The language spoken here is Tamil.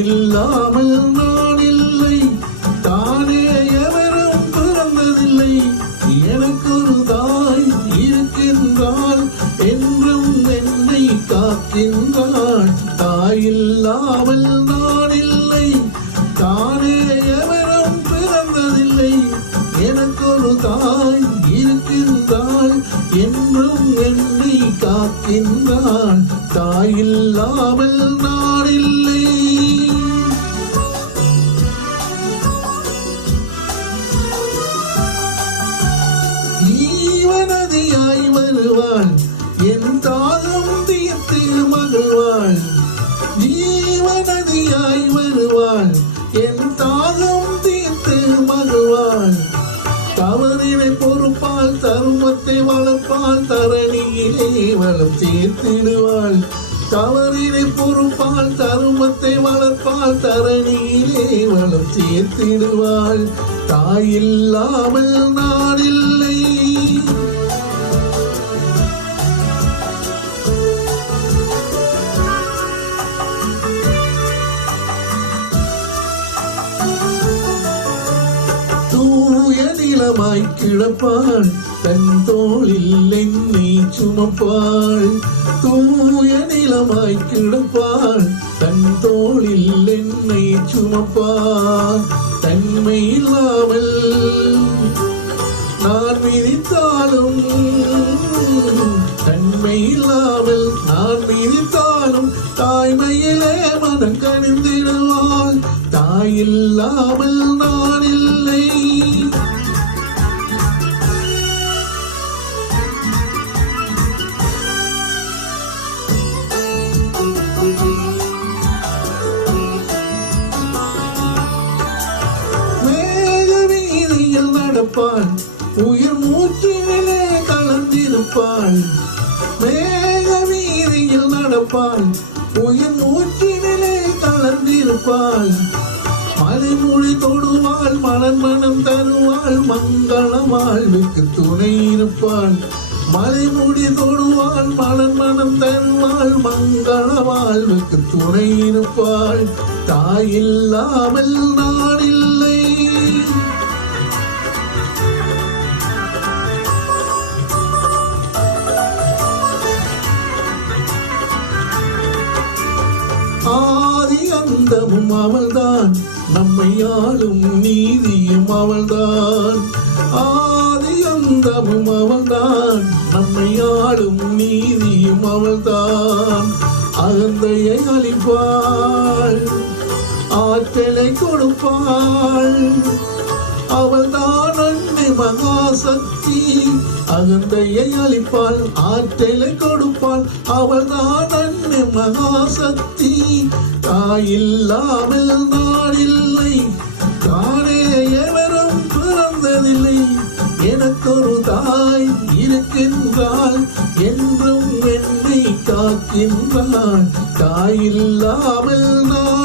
தாயில்லாமல் நான் இல்லை, தானே எவரும் பிறந்ததில்லை. எனக்கு ஒரு தாய் இருக்கின்றாள், என்றும் என்னை காக்கின்றாள். தாயில்லாமல் நான் இல்லை, தானே எவரும் பிறந்ததில்லை. எனக்கு ஒரு தாய் இருக்கின்றாள், என்றும் என்னை காக்கின்றாள். தாயில்லாமல் நான் இல்லை. ஜீவநதியாய் வருவாள், என் தாகம் தீர்த்து மகிழ்வாள். ஜீவநதியாய் வருவாள், என் தாகம் தீர்த்து மகிழ்வாள். தவறினை பொறுப்பால், தருமத்தை வளர்ப்பால், தரணியிலே வளம் சேர்த்திடுவாள். தவறினை பொறுப்பால், தருமத்தை வளர்ப்பால், தரணியிலே வளம் சேர்த்திடுவாள். தாயில்லாமல் நான் இல்லை. தூய நிலமாய் கிடப்பாள், தன் தோளில் என்னை சுமப்பாள். தூய நிலமாய் கிடப்பாள், தன் தோளில் என்னை சுமப்பாள். தன்மை இல்லாமல் நான் மிதித்தாலும், தன்மை இல்லாமல் நான் மிதித்தாலும், தாய்மையிலே மனம் கனிந்திடுவாள். தாயில்லாமல் நான் இல்லை. மேகவீதியில் நடப்பாள், உயிர் மூச்சிலே கலந்திருப்பாள். மேகவீதியில் நடப்பாள், உயிர் மூச்சிலே கலந்திருப்பாள். மலைமொழி தொடுவாள், மலர் மனம் தருவாள், மங்கள வாழ்வுக்கு துணை இருப்பாள். மலைமொழி தொடுவாள், மலர் மனம் தருவாள், மங்கள வாழ்வுக்கு துணை இருப்பாள். தாயில்லாமல் நான் இல்லை. ஆதி அந்தமும் அவள்தான், நம்மை ஆளும் நீதியும் அவள்தான். ஆதி அந்தமும் அவள்தான், நம்மை ஆளும் நீதியும் அவள்தான். அகந்தையை அளிப்பாள், ஆற்றலை கொடுப்பாள். அவள்தான் அன்னை மகாசக்தி. அகந்தையை அளிப்பாள், ஆற்றலை கொடுப்பாள். அவள்தான் அன்னை மகாசக்தி. தாயில்லாமல் நான் இல்லை, தானே எவரும் பிறந்ததில்லை. எனக்கொரு தாய் இருக்கின்றாள், என்றும் என்னை காக்கின்றாள். தாயில்லாமல் நான்